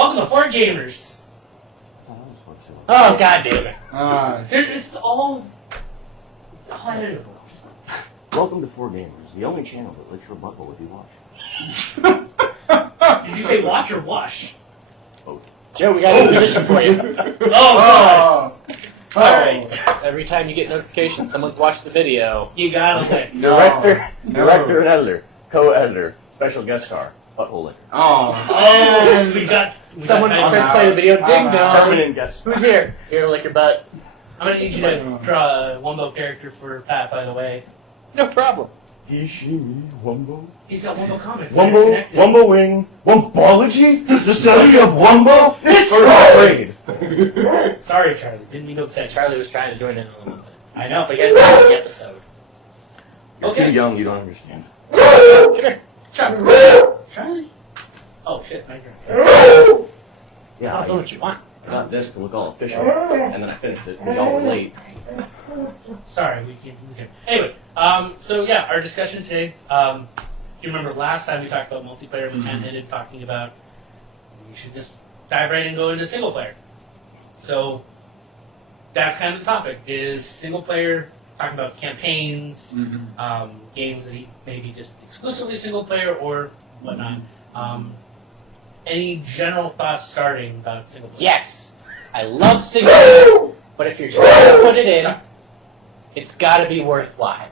Welcome to Four Gamers. Oh, god damn it. It's all editable. Welcome to Four Gamers, the only channel that licks your butthole if you watch. Did you say watch or wash? Both. Joe, we got a new position for you. Oh, god. Alright. Every time you get notifications, someone's watched the video. You gotta lick. Director and editor, co-editor, special guest star, butthole licker. Oh, we got Someone first play the video. Ding dong. Permanent guest star. Who's here? Here to lick your butt. I'm gonna need you to draw a Wumbo character for Pat, by the way. No problem. He, she, me, Wumbo. He's got Wumbo comics. Wumbo wing, Wumbology? The study of Wumbo? It's great! Sorry, Charlie. Didn't mean to upset Charlie was trying to join in on it. I know, but he has to the episode. You're Okay. too young, you don't understand. Come here. Charlie? Oh, shit, my turn. Yeah, I don't know what you want. I got this to look all official, and then I finished it, and y'all were late. Sorry, we can't. Anyway, so yeah, our discussion today. If you remember last time we talked about multiplayer, we kind of ended talking about we should just dive right and go into single player. So that's kind of the topic: is single player, talking about campaigns, games that may be just exclusively single player or whatnot. Any general thoughts starting about single player? Yes. I love single player, but if you're trying to put it in, it's got to be worthwhile.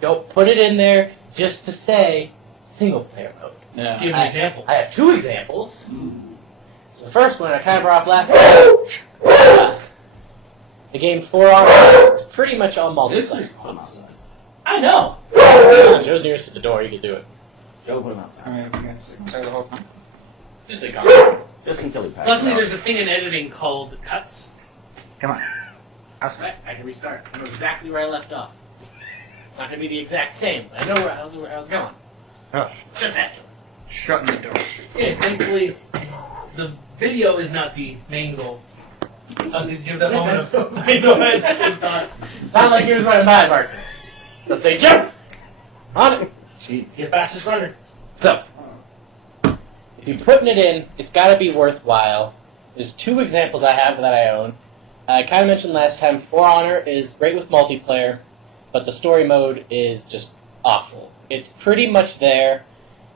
Don't put it in there just to say single player mode. Yeah. Give an example. I have two examples. So the first one I kind of brought up last time. The game For Honor is pretty much all multiplayer. I know. Joe's nearest to the door. You can do it. Joe, put him outside. Alright, we got to sit there the whole time. Just a Just until he passes Luckily, out. there's a thing in editing called cuts. Come on. Right, I can restart. I know exactly where I left off. It's not going to be the exact same, but I know where I was going. Oh, Shut that door. shutting the door. Okay, thankfully, the video is not the main goal. Did you give that moment of... I know, I had the same thought. Sound like he was running by marker. Let's say jump! On it! Jeez. Your fastest runner. So, if you're putting it in, it's got to be worthwhile. There's two examples I have that I own. I kind of mentioned last time, For Honor is great with multiplayer, but the story mode is just awful. It's pretty much there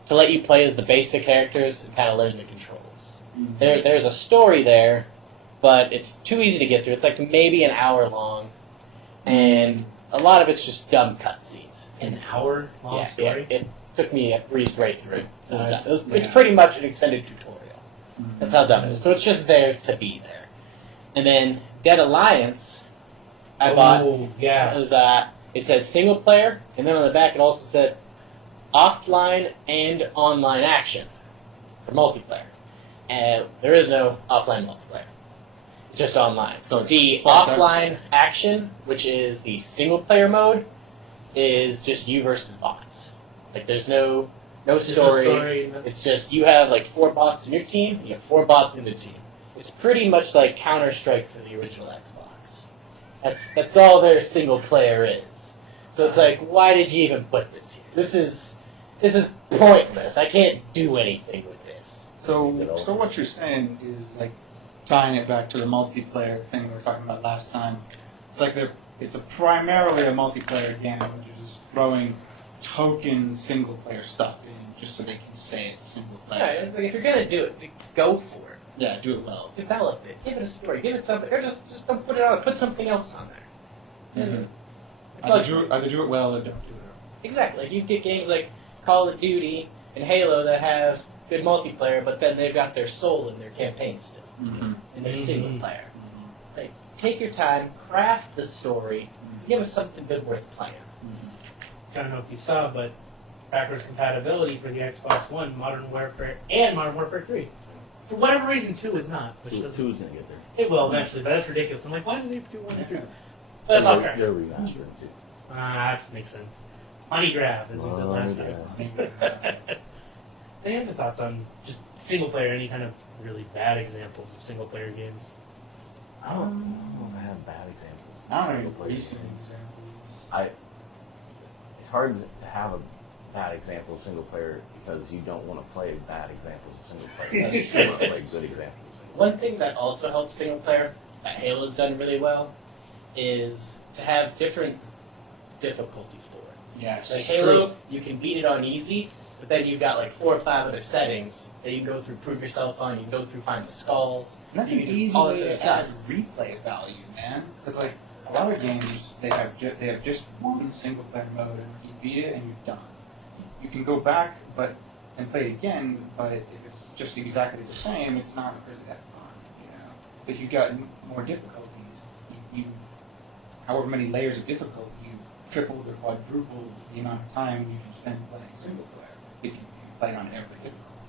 to let you play as the basic characters and kind of learn the controls. There's a story there, but it's too easy to get through. It's like maybe an hour long, and a lot of it's just dumb cutscenes. An hour-long story? Yeah, it took me a breeze right through. It's pretty much an extended tutorial. That's how dumb it is. So it's just there to be there. And then Dead Alliance, I bought. Yeah. It said single player, and then on the back it also said offline and online action for multiplayer. And there is no offline multiplayer. It's just online. So the offline action, which is the single player mode, is just you versus bots. Like there's no story. It's just you have like 4 bots in your team, and you have 4 bots in the team. It's pretty much like Counter-Strike for the original Xbox. That's all their single player is. So it's like, why did you even put this here? This is pointless. I can't do anything with this. So what you're saying is like tying it back to the multiplayer thing we were talking about last time. It's like it's primarily a multiplayer game, and you're just throwing token single player stuff in just so they can say it's single player. Yeah, it's like if you're gonna do it, go for it. Yeah, do it well. Develop it. Give it a story. Give it something. Or just don't put it on. Put something else on there. Either do it well or don't do it. Exactly. Like you get games like Call of Duty and Halo that have good multiplayer, but then they've got their soul in their campaign still, and their single player. Like take your time, craft the story, give us something good worth playing. I don't know if you saw, but backwards compatibility for the Xbox One, Modern Warfare, and Modern Warfare 3. For whatever reason, 2 is not. Which Who's doesn't... going to get there? It will eventually, but that's ridiculous. I'm like, why did they do 1 and 3? But that's off track. They're remastering too. That makes sense. Money grab, as we said last time. Any other thoughts on just single player, any kind of really bad examples of single player games? I don't know if I have bad examples. I don't know recent examples. It's hard to have a bad example of single player because you don't want to play bad examples of single player. You just want to play good examples of single player. One thing that also helps single player, that Halo's done really well, is to have different difficulties for it. Yes. Like Halo, you can beat it on easy, but then you've got like 4 or 5 other settings that you can go through, prove yourself on. You can go through, find the skulls. And that's you an can do easy all way this sort of to add stuff. replay value, man. Because like a lot of games, they have just one single player mode, and you beat it and you're done. You can go back, and play it again, but if it's just exactly the same, it's not really that fun, you know. If you've got more difficulties, you however many layers of difficulty, you tripled or quadrupled the amount of time you can spend playing single player if you play it on every difficulty.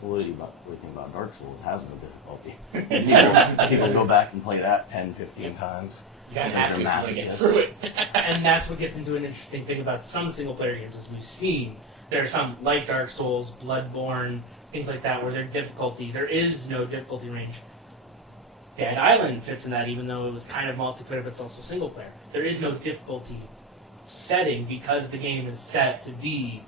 What do you think about Dark Souls? It has no difficulty. People go back and play that 10, 15 times. You gotta Because have to they're if you wanna get masochists. through it. And that's what gets into an interesting thing about some single player games, as we've seen. There are some like Dark Souls, Bloodborne, things like that, where there is no difficulty range. Dead Island fits in that, even though it was kind of multiplayer, but it's also single player. There is no difficulty setting because the game is set to be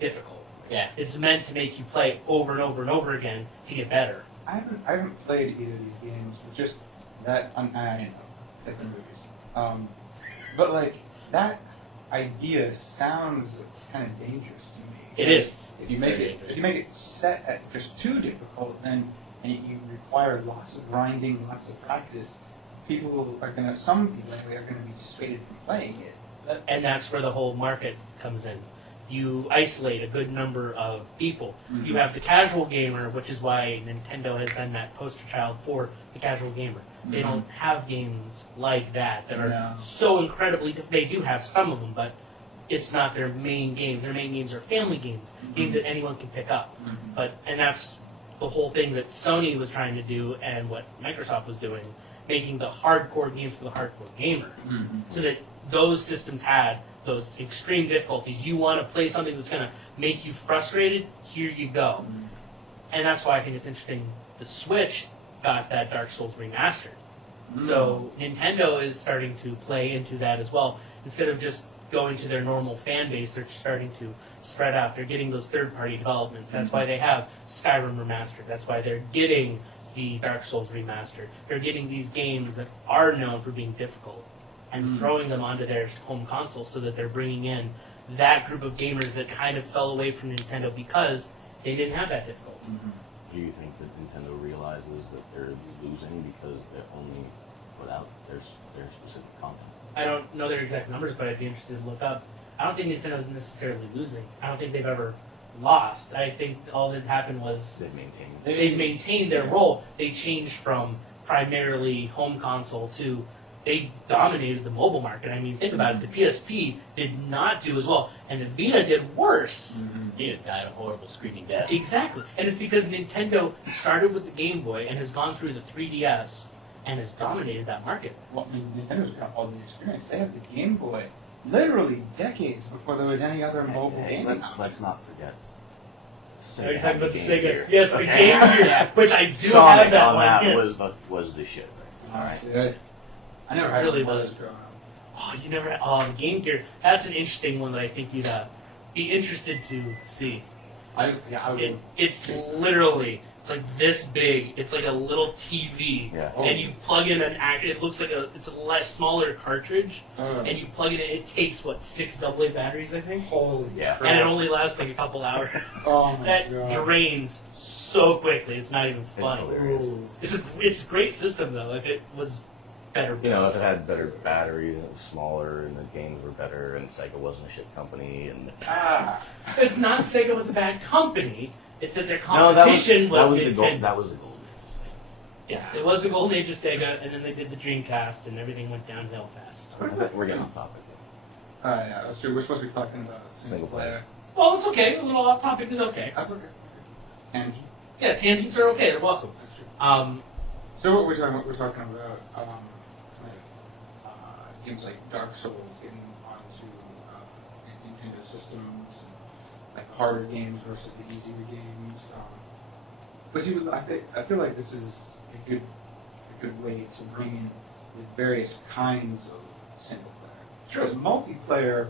difficult. Yeah. It's meant to make you play over and over and over again to get better. I haven't played either of these games, but just that I know it's like the movies. But like that idea sounds kind of dangerous to me. It is. If you make it set at just too difficult, then and you require lots of grinding, lots of practice, some people are gonna be dissuaded from playing it. And that's where the whole market comes in. You isolate a good number of people. Mm-hmm. You have the casual gamer, which is why Nintendo has been that poster child for the casual gamer. They Mhm. don't have games like that are No. so incredibly They do have some of them, but it's not their main games. Their main games are family games, games that anyone can pick up. And that's the whole thing that Sony was trying to do and what Microsoft was doing, making the hardcore games for the hardcore gamer. So that those systems had those extreme difficulties. You want to play something that's going to make you frustrated, here you go. And that's why I think it's interesting the Switch got that Dark Souls remastered. So Nintendo is starting to play into that as well. Instead of just going to their normal fan base, they're starting to spread out. They're getting those third-party developments. That's why they have Skyrim remastered. That's why they're getting the Dark Souls remastered. They're getting these games that are known for being difficult and throwing them onto their home console so that they're bringing in that group of gamers that kind of fell away from Nintendo because they didn't have that difficulty. Do you think that Nintendo realizes that they're losing because they only put out their specific content? I don't know their exact numbers, but I'd be interested to look up. I don't think Nintendo's necessarily losing. I don't think they've ever lost. I think all that happened was they've maintained their role. They changed from primarily home console to they dominated the mobile market. I mean, think about it. The PSP did not do as well, and the Vita did worse. Vita died a horrible screaming death. Exactly. And it's because Nintendo started with the Game Boy and has gone through the 3DS and has dominated that market. Well, I mean, Nintendo's got all the experience. They had the Game Boy literally decades before there was any other mobile game. Let's not forget. Are you talking about the Game Sega? Gear. Yes, the Okay. Game Gear, which I do Sonic have that on one. that Yeah. was the shit. Right? Honestly, I never had Really one of was. those growing up. Oh, you never had, the Game Gear. That's an interesting one that I think you'd be interested to see. I would. It's literally, it's like this big. It's like a little TV. Yeah. And you plug in it looks like it's a less smaller cartridge. And you plug it in, it takes, 6 AA batteries, I think? Holy Yeah. crap. And it only lasts like a couple hours. Oh my That god. drains so quickly, it's not even It's funny. hilarious. Ooh. It's a great system, though, if it was better You know, built. if it had better battery and it was smaller and the games were better and Sega wasn't a shit company and It's not Sega was a bad company, it's that their no, that competition was was the Nintendo. that was the golden age. Yeah, it was the golden age of Sega, and then they did the Dreamcast, and everything went downhill fast. We're getting off topic. Yeah, that's true. We're supposed to be talking about single player. Well, it's okay. A little off topic is okay. That's okay. Tangent. Yeah, tangents are okay. They're welcome. That's true. So So what we're talking about, games like Dark Souls getting onto Nintendo systems, like harder games versus the easier games. But see, I feel like this is a good way to bring in the various kinds of single player. True. Because multiplayer,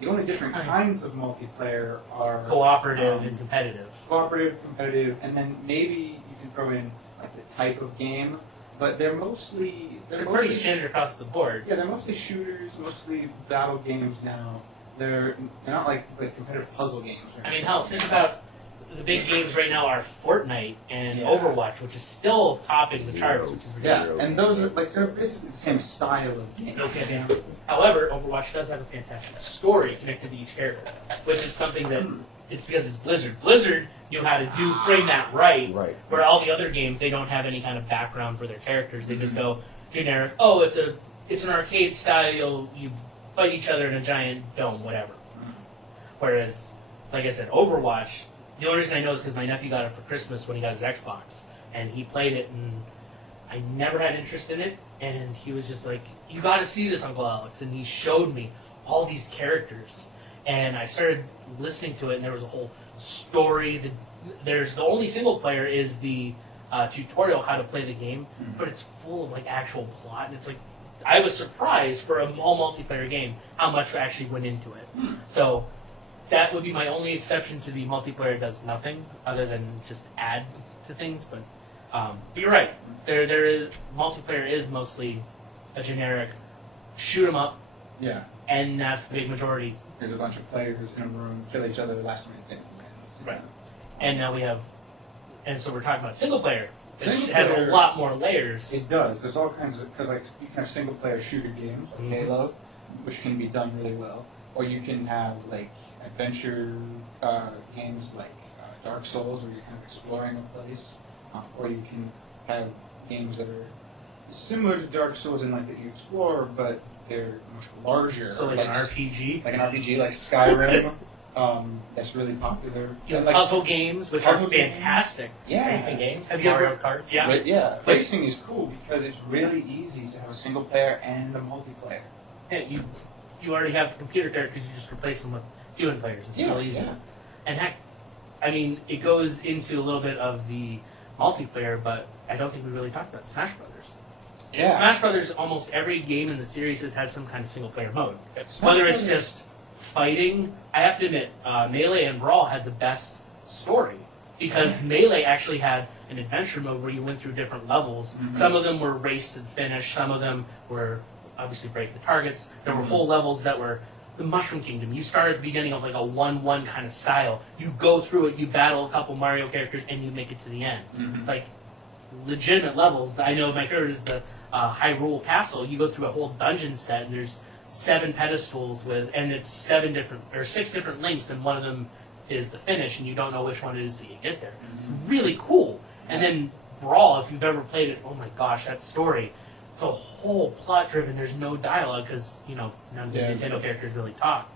The only different kinds of multiplayer are Cooperative and competitive. cooperative, competitive, and then maybe you can throw in like the type of game. But they're mostly Pretty standard across the board. Yeah, they're mostly shooters, mostly battle games now. They're not like competitive puzzle games. I mean, hell, think about the big games right now are Fortnite and Yeah. Overwatch, which is still topping the charts, which is ridiculous. Yeah, and those are like they're basically the same style of game. Okay. However, Overwatch does have a fantastic story connected to each character, which is something that it's because it's Blizzard. Blizzard knew how to frame that right. Where all the other games, they don't have any kind of background for their characters. They just go generic. Oh, it's an arcade style. You fight each other in a giant dome, whatever. Whereas, like I said, Overwatch. The only reason I know is because my nephew got it for Christmas when he got his Xbox, and he played it, and I never had interest in it, and he was just like, "You got to see this, Uncle Alex," and he showed me all these characters, and I started listening to it, and there was a whole story. The only single player is the tutorial how to play the game, but it's full of like actual plot, and it's like I was surprised for a all multiplayer game how much actually went into it. So. That would be my only exception to the multiplayer does nothing other than just add to things. But you're right. There is multiplayer is mostly a generic shoot 'em up. Yeah. And that's the big majority. There's a bunch of players in a room, kill each other, last minute take wins. Right. And now we have, and so we're talking about single player, which Single has a player- lot more layers. It does. There's all kinds of, because like you can have single player shooter games like Halo, which can be done really well, or you can have like adventure games like Dark Souls, where you're kind of exploring a place, or you can have games that are similar to Dark Souls in like that you explore, but they're much larger. So like an RPG. Like an RPG, like Skyrim. That's really popular. You have Like, puzzle games, which are puzzle games. fantastic. Yeah. Racing games, Have you Mario ever- Karts. Yeah. But yeah, racing is cool because it's really easy to have a single player and a multiplayer. Yeah, you already have computer characters, you just replace them with human players. It's real easy. Yeah. And heck, I mean, it goes into a little bit of the multiplayer, but I don't think we really talked about Smash Brothers. Yeah. Smash Brothers, almost every game in the series has some kind of single player mode. Smash Whether it's Brothers- just fighting, I have to admit, Melee and Brawl had the best story. Because Melee actually had an adventure mode where you went through different levels. Some of them were race to the finish, some of them were obviously break the targets. There were whole levels that were the Mushroom Kingdom. You start at the beginning of like a 1-1 kind of style. You go through it, you battle a couple Mario characters, and you make it to the end. Like, legitimate levels. I know my favorite is the Hyrule Castle. You go through a whole dungeon set, and there's 7 pedestals and it's 6 different links, and one of them is the finish, and you don't know which one it is till you get there. It's really cool. And then Brawl, if you've ever played it, oh my gosh, that story. It's a whole plot driven. There's no dialogue because none of the Nintendo characters really talk.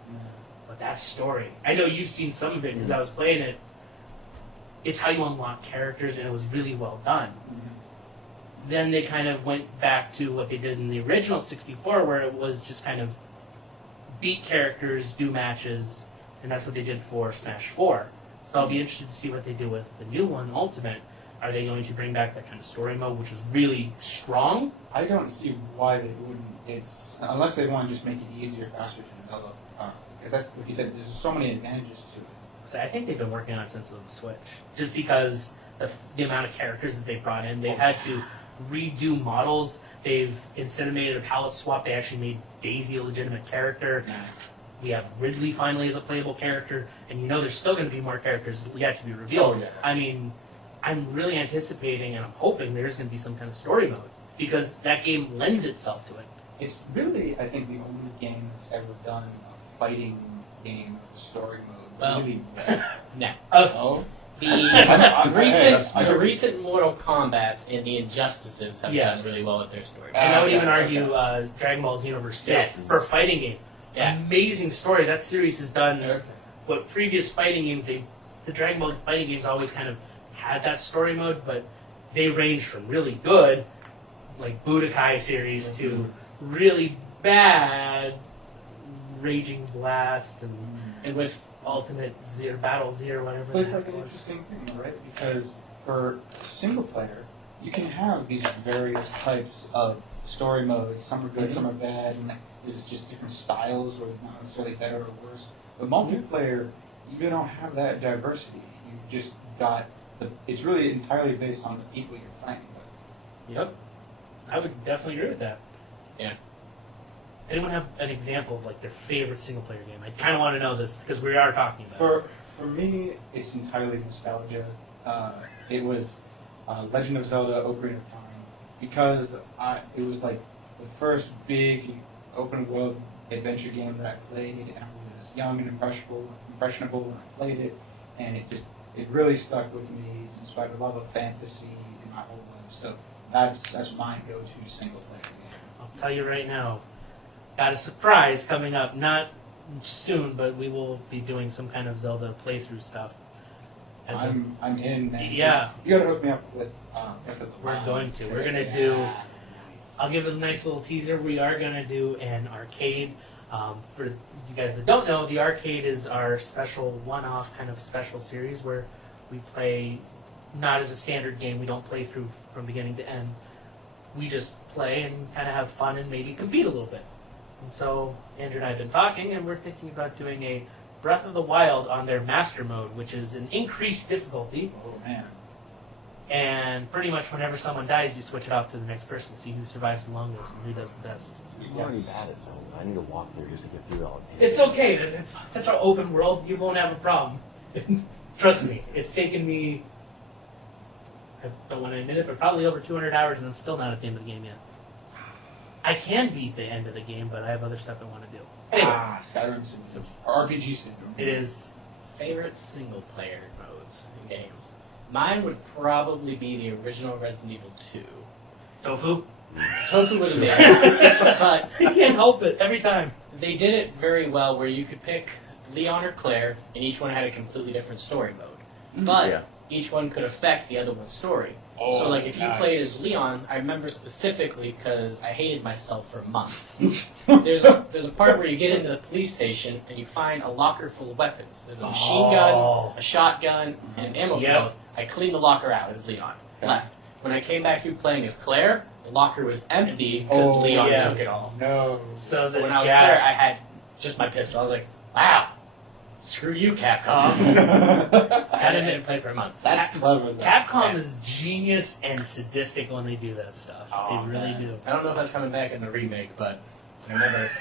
But that story, I know you've seen some of it because I was playing it. It's how you unlock characters, and it was really well done. Then they kind of went back to what they did in the original 64, where it was just kind of beat characters, do matches, and that's what they did for Smash 4. So I'll be interested to see what they do with the new one, Ultimate. Are they going to bring back that kind of story mode, which is really strong? I don't see why they wouldn't. It's unless they want to just make it easier, faster to develop. Because that's like you said. There's so many advantages to it. So I think they've been working on it since the Switch, just because of the amount of characters that they brought in. They've had to redo models. Instead of made a palette swap, they actually made Daisy a legitimate character. We have Ridley finally as a playable character, and there's still going to be more characters yet to be revealed. Oh, yeah. I mean, I'm really anticipating and I'm hoping there's going to be some kind of story mode, because that game lends itself to it. It's really, I think, the only game that's ever done a fighting game with a story mode Well, really well. No. Oh, The recent Mortal Kombats and the Injustices have Yes. done really well with their story. And I would yeah, even argue okay. Dragon Ball Xenoverse 2 Yes. for a fighting game. Yeah. Amazing story. That series has done okay. what previous fighting games, the Dragon Ball fighting games always kind of had that story mode, but they range from really good, like Budokai series, to really bad Raging Blast and with Ultimate Zero, Battle Zero, whatever But it's that like an was. interesting thing, right? Because for single player, you can have these various types of story modes. Some are good, some are bad. And there's just different styles, or not necessarily better or worse. But multiplayer, you really don't have that diversity. You just got it's really entirely based on the people you're playing with. Yep. I would definitely agree with that. Yeah. Anyone have an example of like their favorite single player game? I kind of want to know this because we are talking about it. For me, it's entirely nostalgia. It was Legend of Zelda: Ocarina of Time, because it was like the first big open world adventure game that I played, and I was young and impressionable when I played it, and it really stuck with me. It's inspired a lot of fantasy in my whole life, so that's my go-to single player game. I'll tell you right now, got a surprise coming up. Not soon, but we will be doing some kind of Zelda playthrough stuff. I'm in, man. Yeah. You gotta hook me up with Breath of the We're Wild. going to. We're going to do... I'll give it a nice little teaser. We are going to do an arcade. For you guys that don't know, the arcade is our special one-off kind of special series where we play not as a standard game. We don't play through from beginning to end. We just play and kind of have fun and maybe compete a little bit. And so Andrew and I have been talking, and we're thinking about doing a Breath of the Wild on their Master Mode, which is an increased difficulty. Oh, man. And pretty much whenever someone dies, you switch it off to the next person, see who survives the longest and who does the best. I'm already bad at Zelda. I need to walk through just to get through all of It's okay. It's such an open world. You won't have a problem. Trust me. It's taken me, I don't want to admit it, but probably over 200 hours, and I'm still not at the end of the game yet. I can beat the end of the game, but I have other stuff I want to do. Anyway, Skyrim syndrome. RPG syndrome. it is... Favorite single player modes in games. Mine would probably be the original Resident Evil 2. Tofu. Tofu was amazing, but You can't help it every time. they did it very well where you could pick Leon or Claire, and each one had a completely different story mode. But Yeah. each one could affect the other one's story. Oh, So, like, if you nice. played as Leon, I remember specifically because I hated myself for a month. There's a part where you get into the police station and you find a locker full of weapons. There's a machine gun, a shotgun, and ammo for Yep. both. I cleaned the locker out as Leon. Left. When I came back through playing as Claire, the locker was empty because Oh, Leon yeah. took it all. No. So But that when I was Claire, I had just my pistol. I was like, wow, screw you, Capcom. I didn't play for a month. That's clever. Though. Capcom is genius and sadistic when they do that stuff. Oh, they really man. do. I don't know if that's coming back in the remake, but I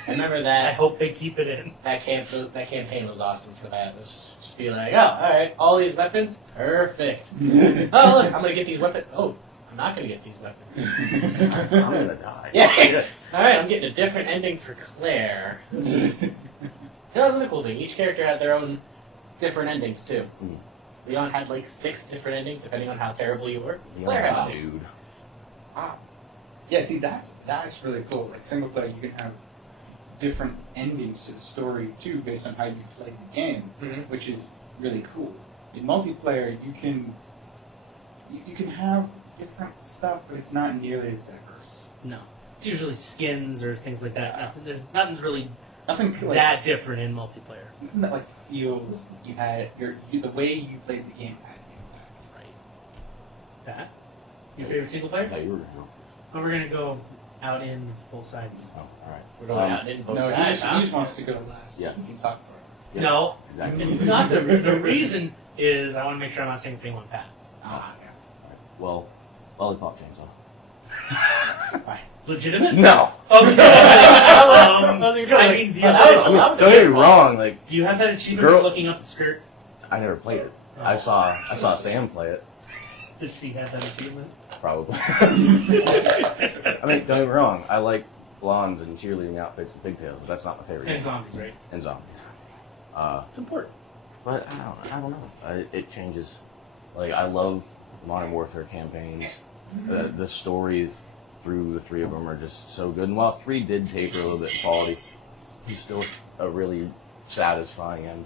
remember I that hope they keep it in. that campaign was awesome for that. It was just be like, oh, all right, all these weapons, perfect. Oh, look, I'm gonna get these weapons. Oh, I'm not gonna get these weapons. I'm gonna die. Yeah. All right, I'm getting a different ending for Claire. That was the cool thing. Each character had their own different endings too. Hmm. Leon had like 6 different endings depending on how terrible you were. Yeah, Claire had 6. dude. Wow. Yeah, see, that's really cool. Like, single player, you can have different endings to the story, too, based on how you play the game, Mhm. which is really cool. In multiplayer, you can have different stuff, but it's not nearly as diverse. No. It's usually skins or things like that. Nothing's really Nothing like, that different in multiplayer. nothing that, like, feels you had, the way you played the game had an impact. Right. Pat? Your favorite single I player? thought you were going to go Oh, we're going to go out in both sides. first. Oh, alright. We're going Um, out in both No, he sides, just, he just wants to go last. Yeah. So you can talk forever. Yeah. No, That's exactly it's what not the reason is I want to make sure I'm not saying the same one, Pat. Ah, yeah. Well, lollipop chainsaw. Legitimate? No! Okay. That was even I mean, do you, that have, was- that was a Don't get me good one. wrong, like, do you have that achievement Girl- for looking up the skirt? I never played it. I saw Sam play it, Does she have that achievement? probably. I mean, don't get me wrong, I like blondes and cheerleading outfits and pigtails, but that's not my favorite And game. zombies, right? And zombies. It's important. But I don't know. It changes. Like, I love Modern Warfare campaigns. The stories through the 3 of them are just so good. And while 3 did taper a little bit in quality, it's still a really satisfying end.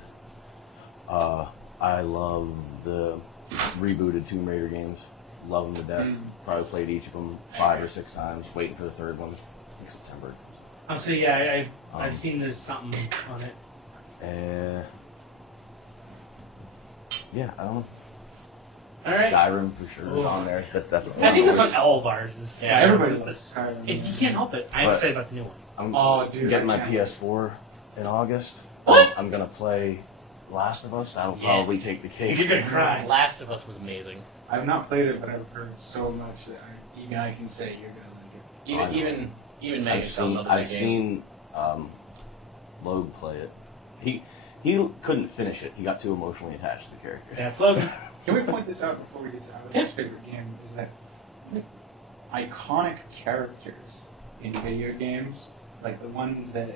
I love the rebooted Tomb Raider games. Love them to death. Probably played each of them 5 or 6 times. Waiting for the 3rd one. I think September. Oh, so yeah, I've Um, seen there's something on it. Yeah, I don't know. All right. Skyrim for sure is Oh. on there. That's definitely. I think on that's the on all of ours. Is Yeah, Everybody Skyrim. loves Skyrim. You can't help it. I'm But- excited about the new one. I'm Oh, dude, getting my I can't. PS4 in August. What? I'm gonna play Last of Us. That'll Yeah. probably take the cake. You're gonna cry. Last of Us was amazing. I've not played it, but I've heard so much that even I can say you're gonna like it. Even I know. even Megan I've fell in seen love with that I've game. seen Logue play it. He couldn't finish it. He got too emotionally attached to the character. That's Logan. Can we point this out before we get to Alex's favorite game? Is that like, iconic characters in video games, like the ones that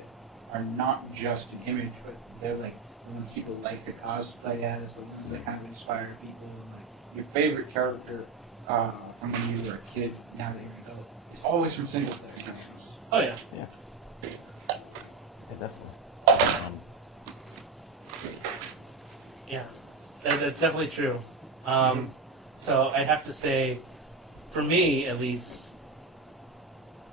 are not just an image, but they're like the ones people like to cosplay as, the ones that kind of inspire people. And, like your favorite character from when you were a kid, now that you're an adult, is always from single player games. Oh yeah. Yeah, definitely. Yeah, that's definitely true. So I'd have to say, for me at least,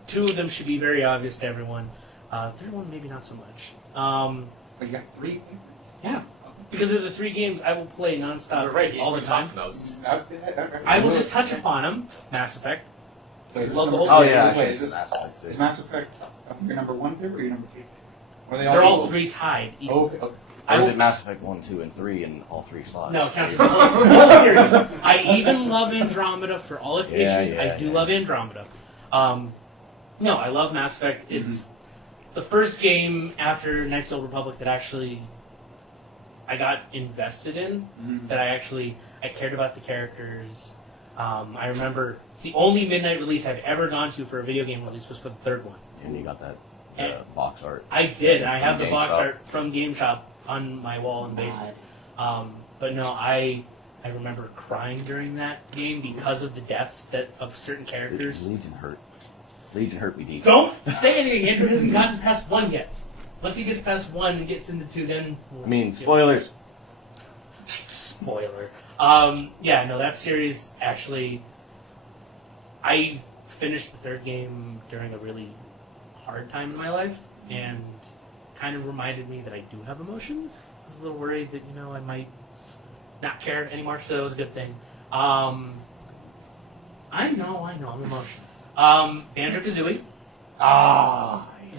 two of them should be very obvious to everyone. Third one maybe not so much. But you got three favorites. Yeah, because of the three games I will play nonstop all the time. I will just touch upon them. Mass Effect. Wait, is this Love the number- whole Oh series. yeah, Wait, is this Mass Effect too. is Mass Effect your number one favorite or your number three favorite? Or are they They're all equal? three tied. Oh, okay, okay. I Or is will- it Mass Effect 1, 2, and 3 in all three slots? No, counts the whole series. I even love Andromeda for all its Yeah, issues. I yeah, do yeah. love Andromeda. No, I love Mass Effect. It's the first game after Knights of the Old Republic that actually I got invested in. That I cared about the characters. I remember it's the only midnight release I've ever gone to for a video game release was for the third one. And you got that And- box art. I did. And I have From the box GameStop. art from GameShop on my wall in the basement. But no, I remember crying during that game because of the deaths of certain characters. Legion hurt. Legion hurt me deep. Don't say anything. Andrew hasn't gotten past one yet. Once he gets past one and gets into two, then I mean, spoilers. Spoiler. Yeah, no, that series actually. I finished the third game during a really hard time in my life, and kind of reminded me that I do have emotions. I was a little worried that I might not care anymore, so that was a good thing. I know, I'm emotional. Banjo-Kazooie.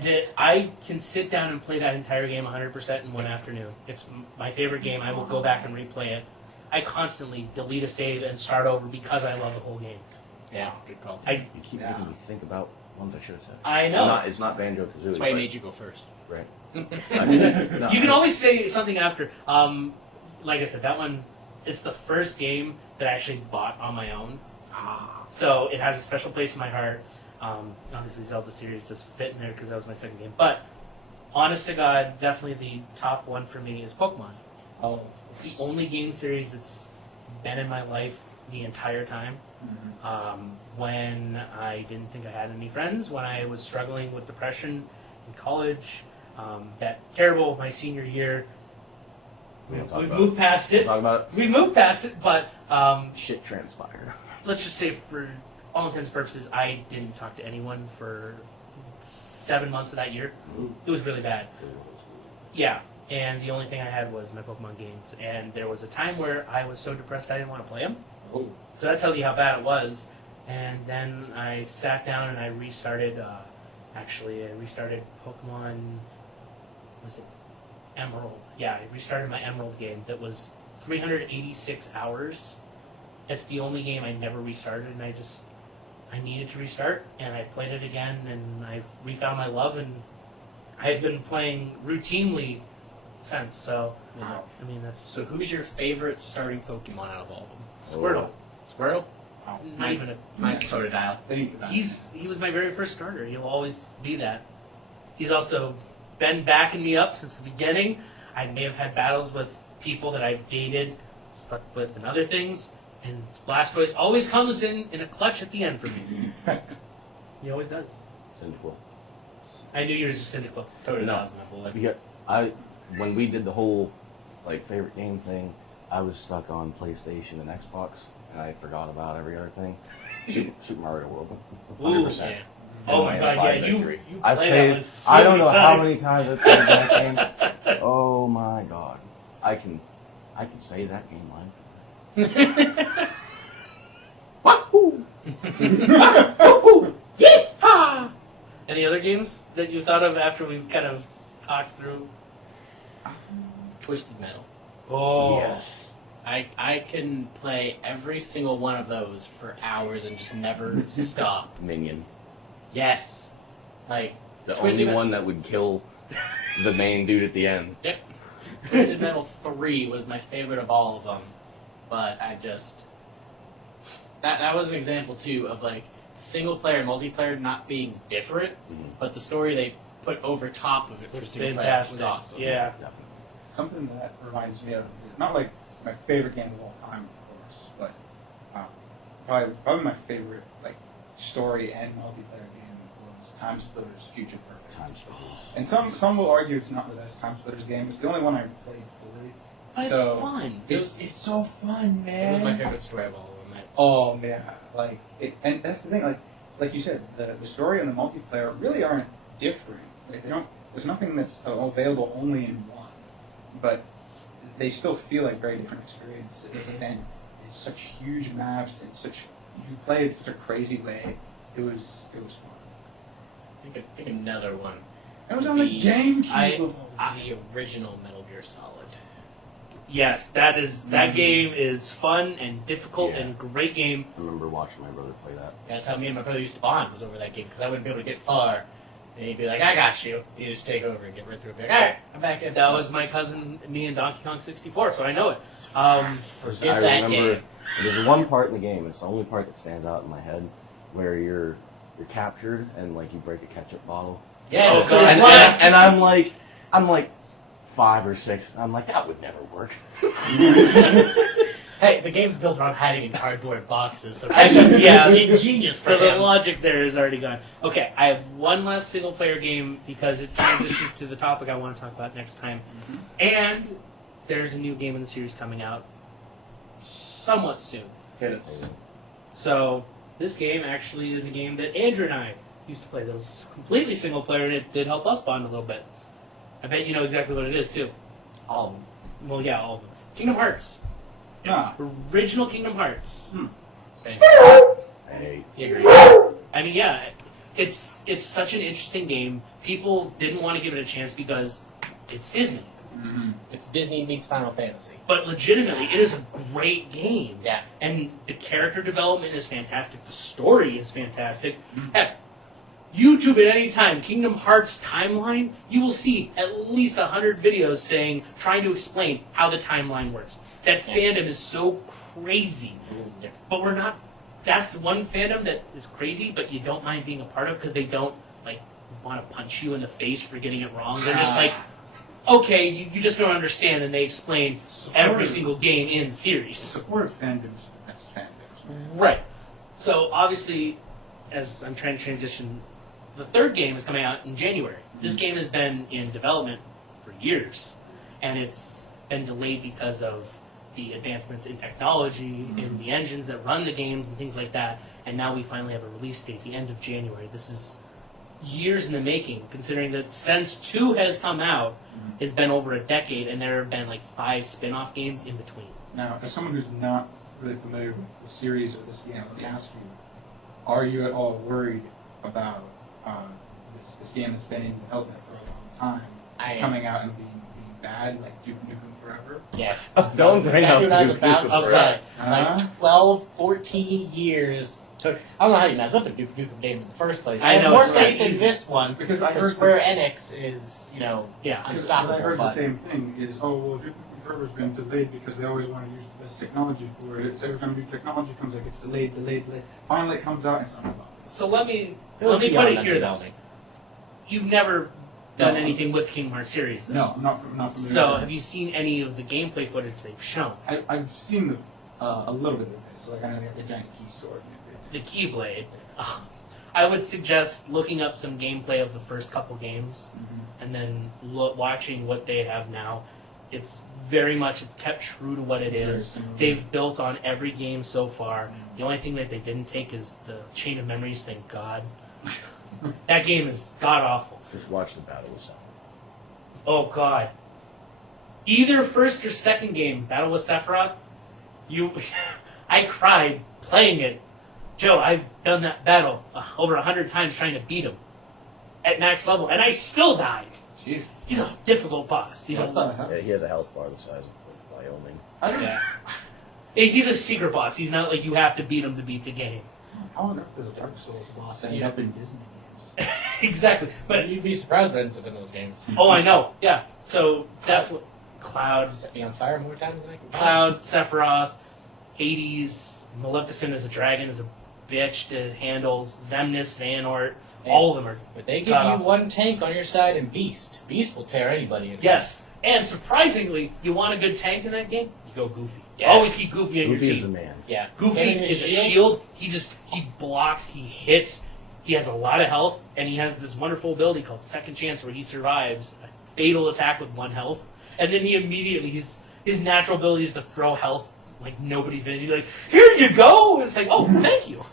That I can sit down and play that entire game 100% in one afternoon. It's my favorite game. I will go back and replay it. I constantly delete a save and start over because I love the whole game. Yeah, good call. You keep making me think about ones I should have said. I know. It's not Banjo-Kazooie. That's why I but- made you go first. Right. I mean, no, You can always say something after. Like I said, that one is the first game that I actually bought on my own. So it has a special place in my heart. Obviously, Zelda series does fit in there because that was my second game. But honest to God, definitely the top one for me is Pokemon. Oh, It's the only game series that's been in my life the entire time. When I didn't think I had any friends, when I was struggling with depression in college, that terrible my senior year. We don't talk We've about moved past it. Talk about We moved past it, but shit transpired. let's just say for all intents and purposes, I didn't talk to anyone for 7 months of that year. It was really bad. Yeah, and the only thing I had was my Pokemon games. And there was a time where I was so depressed I didn't want to play them. So that tells you how bad it was. And then I sat down and I restarted. I restarted Pokemon. Was it Emerald? Yeah, I restarted my Emerald game. That was 386 hours. It's the only game I never restarted, and I needed to restart, and I played it again, and I've refound my love, and I've been playing routinely since. So, Wow. I mean, that's So who's your favorite starting Pokemon out of all of them? Squirtle. Squirtle? Not even Mine's Totodile. Think about it. He was my very first starter. He'll always be that. He's also been backing me up since the beginning. I may have had battles with people that I've dated, slept with, and other things. And Blastoise always comes in a clutch at the end for me. He always does. Cyndaquil. I knew yours was Cyndaquil. Totodile's No. my boy. When we did the whole favorite game thing, I was stuck on PlayStation and Xbox, and I forgot about every other thing. Super Mario World, 100%. Yeah. Oh my god, yeah, you victory. play I that played. one so I don't know many how times. many times I've played that game. Oh my god, I can say that game line. Wahoo! Wahoo! Yeehaw! And any other games that you thought of after we've kind of talked through? Twisted Metal. Oh, Yes. I can play every single one of those for hours and just never stop. Minion. Yes. Like, The Twisted only Metal. one that would kill the main dude at the end. Twisted Metal 3 was my favorite of all of them, but I just... That was an example, too, of, like, single player and multiplayer not being different, but the story they put over top of it for it's single fantastic. player was awesome. Yeah. Definitely. Something that reminds me of, not like my favorite game of all time, of course, but probably my favorite like story and multiplayer game was Time Splitters Future Perfect. Time Splitters. And some will argue it's not the best Time Splitters game. It's the only one I played fully. But it's So, fun. It's so fun, man. It was my favorite story of all of them. Oh man, like and that's the thing. Like you said, the story and the multiplayer really aren't different. Like they don't. There's nothing that's available only in one, but they still feel like very different experiences. And it's such huge maps and such you play it such a crazy way. It was fun. I think another one. It was on the GameCube. The original Metal Gear Solid. Yes, that game is fun and difficult Yeah. and a great game. I remember watching my brother play that. That's how me and my brother used to bond, was over that game, because I wouldn't be able to get far. And he'd be like, I got you. You just take over and get right through it. Be like, alright, I'm back in. That was my cousin, me and Donkey Kong 64, so I know it. Forget I that remember game. there's one part in the game. It's the only part that stands out in my head where you're captured and like you break a ketchup bottle. Yes, Oh, God. And I'm like 5 or 6. I'm like that would never work. Hey, the game's built around hiding in cardboard boxes, so Yeah. ingenious for So the him. logic there is already gone. Okay, I have one last single player game because it transitions to the topic I want to talk about next time. And there's a new game in the series coming out somewhat soon. Hit us. So this game actually is a game that Andrew and I used to play. That was completely single player, and it did help us bond a little bit. I bet you know exactly what it is too. All of them. Well, yeah, all of them. Kingdom Hearts. Ah. Original Kingdom Hearts. Hey, He agrees. I mean, yeah, it's such an interesting game. People didn't want to give it a chance because it's Disney. Mm-hmm. It's Disney meets Final Fantasy. But legitimately, it is a great game. Yeah. And the character development is fantastic. The story is fantastic. Heck, YouTube at any time, Kingdom Hearts timeline, you will see at least 100 videos trying to explain how the timeline works. That fandom is so crazy. But we're not, that's the one fandom that is crazy, but you don't mind being a part of because they don't, like, want to punch you in the face for getting it wrong. They're just like, okay, you just don't understand, and they explain every single game in the series. Supportive fandoms are the best fandoms. Right. So, obviously, as I'm trying to transition, the third game is coming out in January. This game has been in development for years, and it's been delayed because of the advancements in technology, in the engines that run the games, and things like that. And now we finally have a release date, the end of January. This is years in the making, considering that since 2 has come out, it's been over a decade, and there have been like 5 spin-off games in between. Now, as someone who's not really familiar with the series or this game, let me ask you: are you at all worried about this game that's been in development for a long time coming out and being bad, like Duke Nukem Forever? Yes. Don't bring up exactly what I was Duke about Nukem to say. Forever. Like 12, 14 years took. I don't know how you mess up a Duke Nukem game in the first place. I know, have more it's not faith in easy. this one Because I because heard Square this, Enix is, Yeah. because unstoppable. I heard the but- same thing. Is Duke Nukem Forever's been delayed because they always want to use the best technology for it. So every time new technology comes, like it's delayed. Finally, it comes out and it's not about it. So let me It was put beyond it here, though. underwhelming. You've never done No. anything with the Kingdom Hearts series, though. No, I'm not familiar. So, with have it. you seen any of the gameplay footage they've shown? I've seen a little bit of it. So like I know they have the giant key sword and everything. The Keyblade. I would suggest looking up some gameplay of the first couple games, and then watching what they have now. It's very much it's kept true to what it Very is. similar. They've built on every game so far. The only thing that they didn't take is the Chain of Memories. Thank God. That game is god awful. just watch the Battle of Sephiroth. Oh God. Either first or second game, Battle with Sephiroth, I cried playing it. Joe, I've done that battle over 100 times trying to beat him. at max level, and I still died. Jeez. He's a difficult boss. He's What the hell? Yeah, he has a health bar the size of like, Wyoming. Yeah. He's a secret boss. He's not like you have to beat him to beat the game. How on earth does a Dark Souls boss end up in Disney games? Exactly. But But you'd be surprised what ends up in those games. oh, I know. Yeah. So definitely Cloud, Set me on fire more times than I can count. Cloud, Sephiroth, Hades, Maleficent as a dragon is a bitch to handle. Xemnas, Xehanort, all of them are. But they give you one tank on your side and Beast. Beast will tear anybody in. Yes. And surprisingly, you want a good tank in that game? You go Goofy. Yes. Always keep Goofy in Goofy your is the team. man. Yeah. Goofy Getting his is a shield. He blocks, he hits, he has a lot of health, and he has this wonderful ability called Second Chance where he survives a fatal attack with 1 health. And then he immediately, his natural ability is to throw health like nobody's business. He's like, here you go! And it's like, oh, thank you.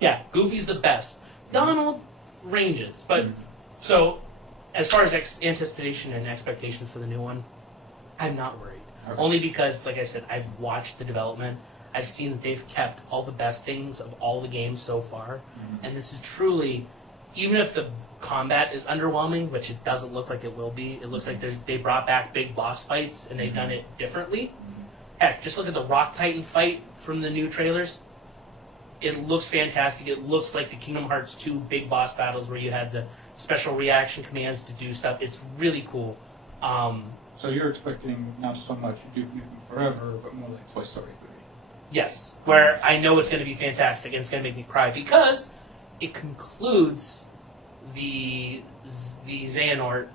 Yeah, Goofy's the best. Donald ranges. But, so, as far as anticipation and expectations for the new one, I'm not worried. Okay. Only because, like I said, I've watched the development. I've seen that they've kept all the best things of all the games so far. And this is truly, even if the combat is underwhelming, which it doesn't look like it will be, it looks like they brought back big boss fights and they've done it differently. Heck, just look at the Rock Titan fight from the new trailers. It looks fantastic. It looks like the Kingdom Hearts 2 big boss battles where you had the special reaction commands to do stuff. It's really cool. So you're expecting not so much Duke Nukem Forever, but more like Toy Story 3. Yes, where I know it's going to be fantastic and it's going to make me cry because it concludes the Xehanort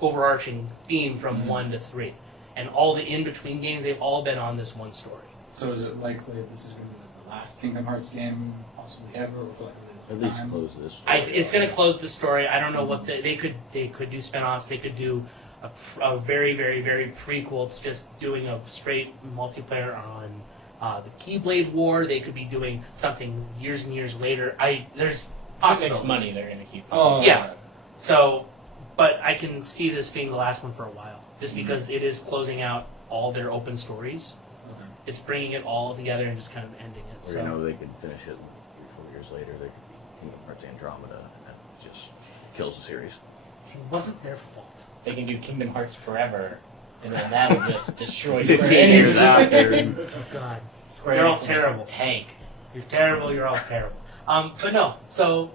overarching theme from 1 to 3. And all the in-between games, they've all been on this one story. So is it likely this is going to be like the last Kingdom Hearts game possibly ever, or for like a At really least time? close this. It's going to close the story. I don't know what they could do spin-offs. They could do a very, very, very prequel. It's just doing a straight multiplayer on the Keyblade War. They could be doing something years and years later. There's If it possibilities. makes money, they're going to keep Oh, Yeah. So, but I can see this being the last one for a while, just because it is closing out all their open stories. Okay. It's bringing it all together and just kind of ending it. Or So. you know they could finish it 3-4 years later. There could be Kingdom Hearts Andromeda, and that just kills the series. See, it wasn't their fault. They can do Kingdom Hearts Forever, and then that'll just destroy 15 Square years Enix. after. Oh God, Square They're all Enix is terrible. Tank. you're terrible. You're all terrible. But no, so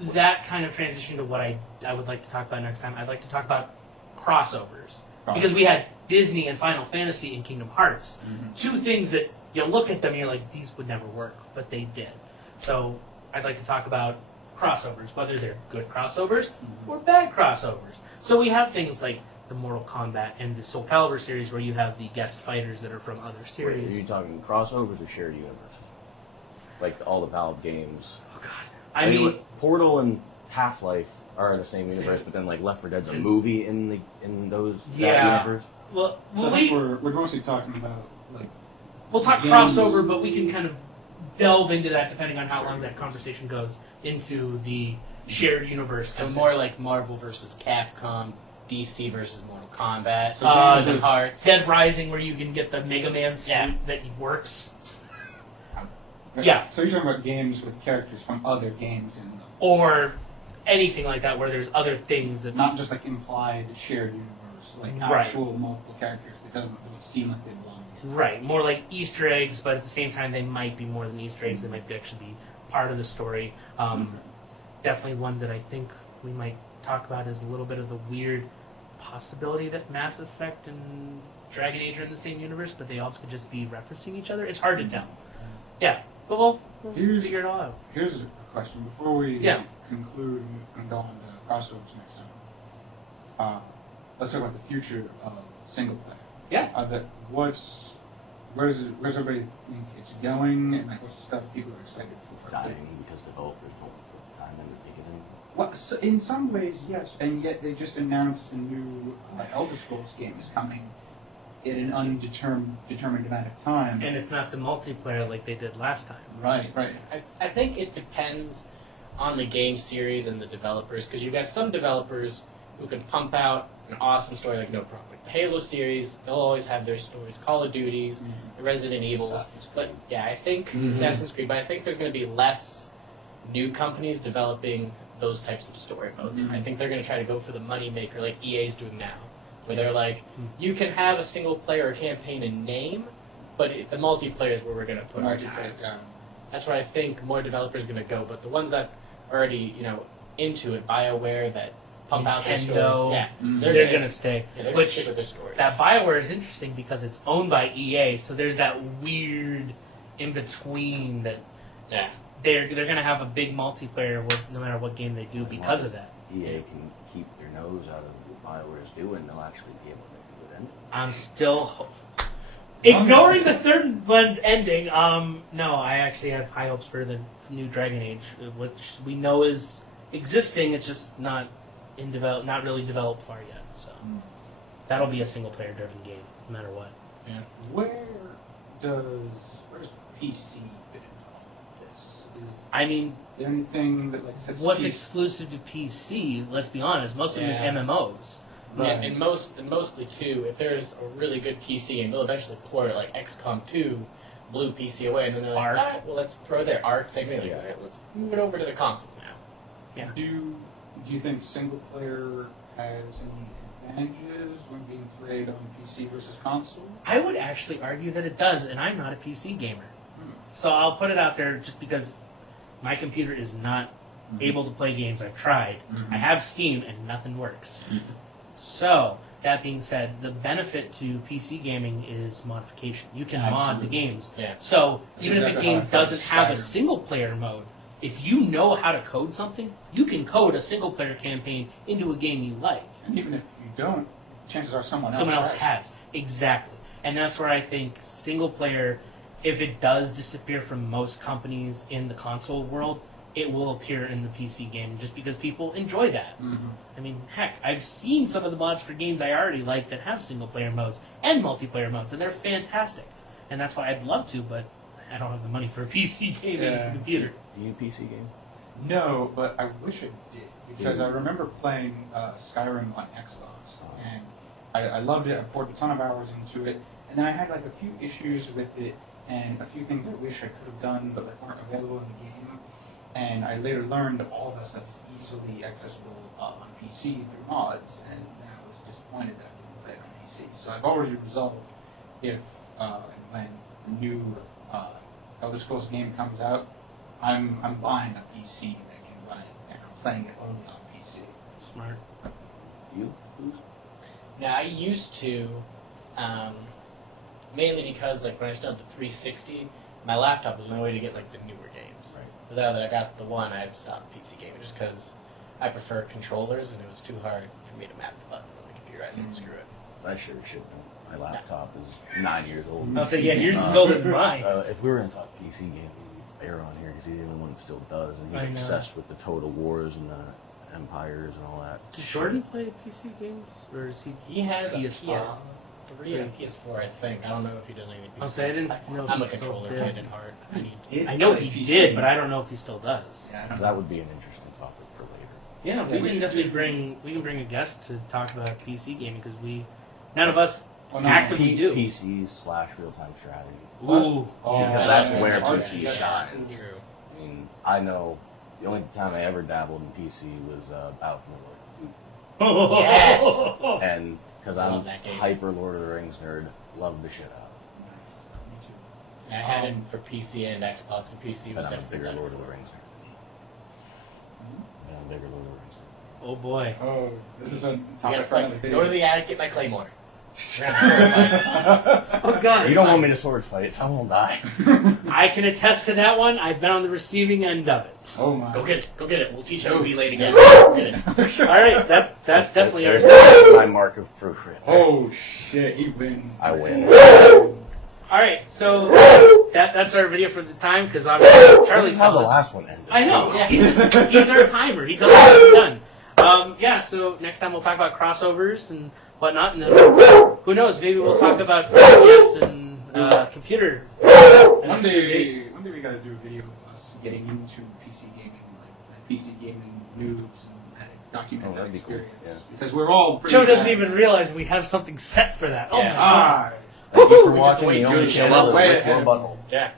that kind of transition to what I would like to talk about next time. I'd like to talk about crossovers because we had Disney and Final Fantasy and Kingdom Hearts, two things that you look at them and you're like, these would never work, but they did. So I'd like to talk about crossovers, whether they're good crossovers or bad crossovers. So we have things like the Mortal Kombat and the Soul Calibur series where you have the guest fighters that are from other Wait, are series. you talking crossovers or shared universes? Like all the Valve games. Oh God. I mean, what, Portal and Half-Life are in the same Same. universe, but then like Left 4 Dead's a It's- movie in that Yeah. universe. well, So I think we're mostly talking about like we'll talk games. crossover, but we can kind of delve into that depending on how long that conversation goes into the shared universe. So more like Marvel versus Capcom, DC versus Mortal Kombat, So Kingdom games Hearts. Dead Rising, where you can get the Mega Man suit Yeah. that works, right. Yeah. So you're talking about games with characters from other games in them, or anything like that, where there's other things that not just like implied shared universe, like Right. actual multiple characters that don't seem like they belong together. right, more like Easter eggs, but at the same time, they might be more than Easter eggs. They might actually be part of the story. Definitely one that I think we might talk about is a little bit of the weird possibility that Mass Effect and Dragon Age are in the same universe, but they also could just be referencing each other. It's hard to tell. Yeah, but we'll Here's- figure it all out. Here's a question before we Yeah. conclude and go on to crossovers next time. Let's talk about the future of single player. Yeah. Where's everybody think it's going, and like what's the stuff people are excited for? It's dying because developers don't put the time in to make it in. Well, so in some ways, yes, and yet they just announced a new Elder Scrolls game is coming in an determined amount of time. And it's not the multiplayer like they did last time. Right. I think it depends on the game series and the developers, because you've got some developers who can pump out an awesome story like no problem. Like the Halo series, they'll always have their stories. Call of Duties, the Resident Evils. Assassin's Creed. But yeah, I think Assassin's Creed, but I think there's going to be less new companies developing those types of story modes. I think they're going to try to go for the money maker like EA's doing now, where they're like, you can have a single player campaign in name, but the multiplayer is where we're going to put our time. That's where I think more developers are going to go. But the ones that are already into it, Bioware, that pump out their stories, Nintendo, they're going to stay. Yeah, they're going to Which stick with their stories. that Bioware is interesting because it's owned by EA, so there's that weird in between that they're going to have a big multiplayer no matter what game they do because of that. EA can keep their nose out of what Bioware's doing, they'll actually be able to do it. I'm still ignoring the third one's ending. No, I actually have high hopes for the new Dragon Age, which we know is existing. It's just not not really developed far yet. So that'll be a single player driven game, no matter what. Yeah. Where's PC fit into all of this? Is I mean, there anything that like sets what's PC? exclusive to PC? Let's be honest, most of it is MMOs. Yeah, and mostly too, if there's a really good PC game, they'll eventually port it, like XCOM 2 blew PC away, and then they're like, Arc. all right, well, let's throw their Arc, same thing, like, all right, let's move it over to the consoles now. Yeah. Do you think single player has any advantages when being played on PC versus console? I would actually argue that it does, and I'm not a PC gamer. So I'll put it out there just because my computer is not able to play games. I've tried. I have Steam, and nothing works. So, that being said, the benefit to PC gaming is modification. You can mod the games. Yeah. So, That's even if exactly a game how I felt doesn't with have a Skyrim. single player mode, if you know how to code something, you can code a single player campaign into a game you like. And even if you don't, chances are someone Else has. has. Exactly. And that's where I think single player, if it does disappear from most companies in the console world, it will appear in the PC game just because people enjoy that. I mean, heck, I've seen some of the mods for games I already like that have single player modes and multiplayer modes, and they're fantastic. And that's why I'd love to, but I don't have the money for a PC gaming computer. Do you PC game? No, but I wish I did because I remember playing Skyrim on Xbox and I loved it. I poured a ton of hours into it, and then I had like a few issues with it and a few things I wish I could have done but like weren't available in the game. And I later learned that all of that stuff is easily accessible on PC through mods, and I was disappointed that I didn't play it on PC. So I've already resolved if and when the new Elder Scrolls game comes out, I'm buying a PC that can run it, and I'm playing it only on PC. Smart. You? Now, I used to, mainly because, like, when I still had the 360, my laptop was the only way to get, like, the newer games. Right. But now that I got the one, I had to stop PC gaming just because I prefer controllers, and it was too hard for me to map the button on the computer. I said, screw it. I sure should know. My laptop is 9 years old. I'll say, yeah, yours is older than mine. If we were going to talk PC gaming, Bear on here because he's the only one that still does, and he's I know. obsessed with the Total Wars and the Empires and all that. Does Jordan play PC games? Or is he... He has a PS4. PS3 and PS4, I think. I don't know if he does anything. I'll say, I didn't know if I'm he a still controller did. kid at heart. I know he did, but I don't know if he still does. Yeah, I don't Because know. that would be an interesting topic for later. Yeah, Yeah, we we can should definitely do- bring a guest to talk about PC gaming because none of us Well, no, actively do. PCs / real-time strategy. Ooh, Oh, yeah. Because that's yeah, where yeah, PC yeah, shines. True. I mean, I know the only time I ever dabbled in PC was Battlefield 2. Yes! And because Love I'm that game. hyper Lord of the Rings nerd, love the shit out of it. Nice. Me too. I had it for PC and Xbox, and PC was But I'm a definitely bigger better Lord of for the it. Rings nerd. I'm a bigger Lord of the Rings nerd. Oh boy. Oh, this is a You topic gotta for another fight. video. Go to the attic, get my claymore. We're gonna sword fight. Oh god. You don't want me to sword fight, so I won't die. I can attest to that one. I've been on the receiving end of it. Oh my. Go get it. Go get it. We'll teach how to be late again. Go get it. All right, that's definitely ours. That's my mark of proof right there. Oh shit, he wins. I win. All right, so that's our video for the time because obviously This Charlie's is how the telling us. last one ended. I know. Yeah. He's our timer. He tells us when we're done. Yeah. So next time we'll talk about crossovers and whatnot, and then who knows? Maybe we'll talk about FPS and computer. One day we gotta do a video of us getting into PC gaming, like PC gaming noobs, and document Oh, that that'd be cool, experience. Because we're all pretty Joe doesn't bad. even realize we have something set for that. Oh Yeah. my god. Ah, Thank you for Just watching wait the till only the channel show. with Way Rick ahead of Butthole. Yeah.